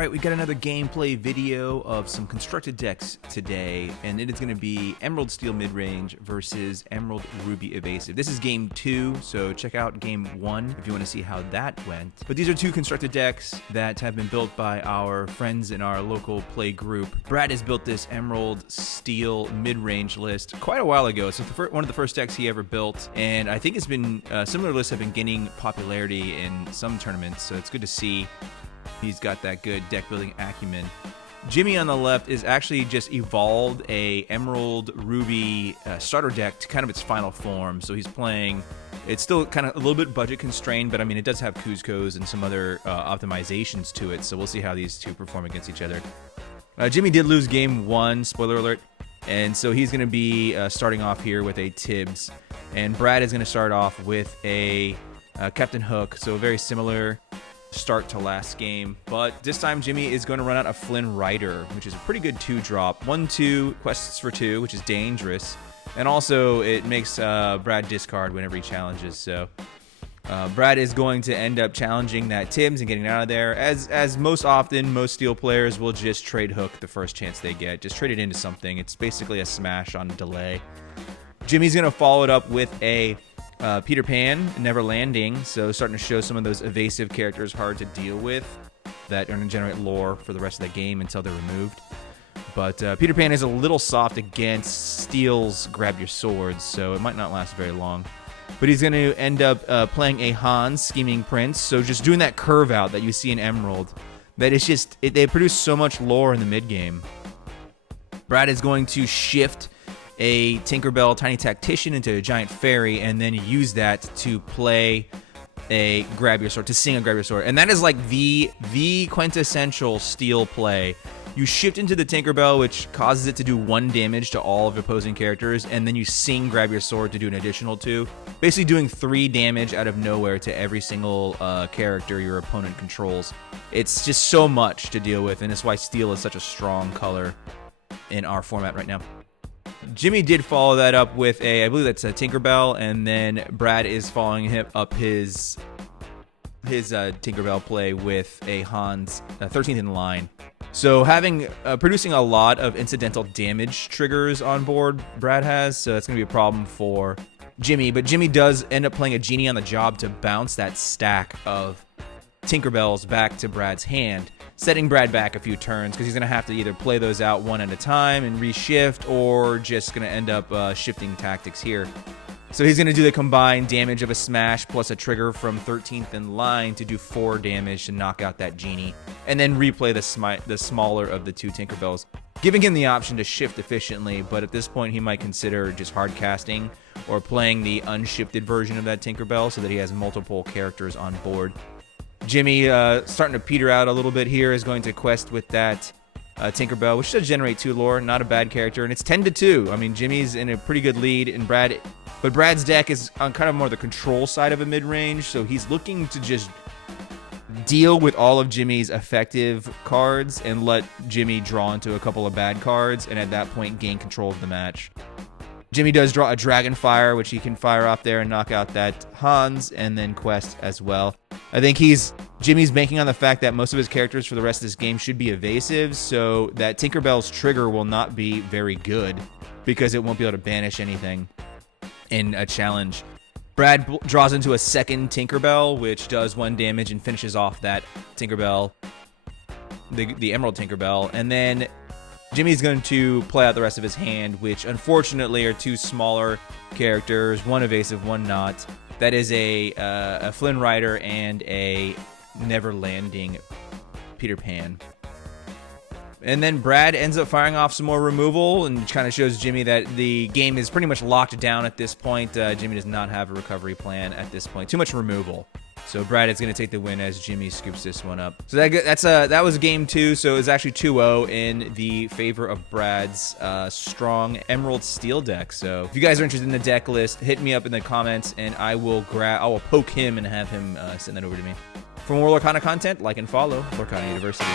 Alright, we got another gameplay video of some constructed decks today, and it is going to be Emerald Steel Midrange versus Emerald Ruby Evasive. This is game 2, so check out game 1 if you want to see how that went. But these are two constructed decks that have been built by our friends in our local play group. Brad has built this Emerald Steel Midrange list quite a while ago. It's one of the first decks he ever built, and I think it's been similar lists have been gaining popularity in some tournaments, so it's good to see. He's got that good deck building acumen. Jimmy on the left is actually just evolved a Emerald Ruby starter deck to kind of its final form. So he's playing, it's still kind of a little bit budget constrained, but I mean it does have Kuzco's and some other optimizations to it. So we'll see how these two perform against each other. Jimmy did lose game 1, spoiler alert. And so he's going to be starting off here with a Tibbs. And Brad is going to start off with a Captain Hook. So very similar start to last game, but this time Jimmy is going to run out a Flynn Rider, which is a pretty good 2-drop. 1/2 quests for 2, which is dangerous, and also it makes Brad discard whenever he challenges. So Brad is going to end up challenging that Tibbs and getting out of there. As most often, most Steel players will just trade Hook the first chance they get. Just trade it into something. It's basically a smash on delay. Jimmy's going to follow it up with a Peter Pan, Never Landing, so starting to show some of those evasive characters hard to deal with that are going to generate lore for the rest of the game until they're removed. But Peter Pan is a little soft against Steel's Grab Your Swords, so it might not last very long. But he's going to end up playing a Hans, Scheming Prince, so just doing that curve out that you see in Emerald. That is just, they produce so much lore in the mid-game. Brad is going to shift a Tinkerbell Tiny Tactician into a Giant Fairy, and then use that to play a Grab Your Sword, to sing a Grab Your Sword. And that is like the quintessential Steel play. You shift into the Tinkerbell, which causes it to do 1 damage to all of the opposing characters, and then you sing Grab Your Sword to do an additional 2. Basically doing 3 damage out of nowhere to every single character your opponent controls. It's just so much to deal with, and it's why Steel is such a strong color in our format right now. Jimmy did follow that up with I believe that's a Tinkerbell, and then Brad is following up his Tinkerbell play with a Hans, 13th in line. So producing a lot of incidental damage triggers on board, Brad has, so that's going to be a problem for Jimmy. But Jimmy does end up playing a Genie on the Job to bounce that stack of Tinkerbells back to Brad's hand, setting Brad back a few turns because he's going to have to either play those out one at a time and reshift, or just going to end up shifting tactics here. So he's going to do the combined damage of a smash plus a trigger from 13th in line to do 4 damage to knock out that Genie, and then replay the smaller of the 2 Tinkerbells, giving him the option to shift efficiently. But at this point he might consider just hard casting or playing the unshifted version of that Tinkerbell so that he has multiple characters on board. Jimmy, starting to peter out a little bit here, is going to quest with that Tinkerbell, which does generate 2 lore, not a bad character, and it's 10-2. I mean, Jimmy's in a pretty good lead, and Brad's deck is on kind of more the control side of a mid-range, so he's looking to just deal with all of Jimmy's effective cards and let Jimmy draw into a couple of bad cards, and at that point gain control of the match. Jimmy does draw a Dragonfire, which he can fire off there and knock out that Hans, and then quest as well. I think Jimmy's banking on the fact that most of his characters for the rest of this game should be evasive, so that Tinkerbell's trigger will not be very good because it won't be able to banish anything in a challenge. Brad draws into a second Tinkerbell, which does 1 damage and finishes off that Tinkerbell, the Emerald Tinkerbell, and then Jimmy's going to play out the rest of his hand, which unfortunately are 2 smaller characters, 1 evasive, 1 not. That is a Flynn Rider and a Never Landing Peter Pan. And then Brad ends up firing off some more removal and kind of shows Jimmy that the game is pretty much locked down at this point. Jimmy does not have a recovery plan at this point. Too much removal. So Brad is going to take the win as Jimmy scoops this one up. So that was game 2. So it was actually 2-0 in the favor of Brad's strong Emerald Steel deck. So if you guys are interested in the deck list, hit me up in the comments, and I will poke him and have him send that over to me. For more Lorcana content, like and follow Lorcana University.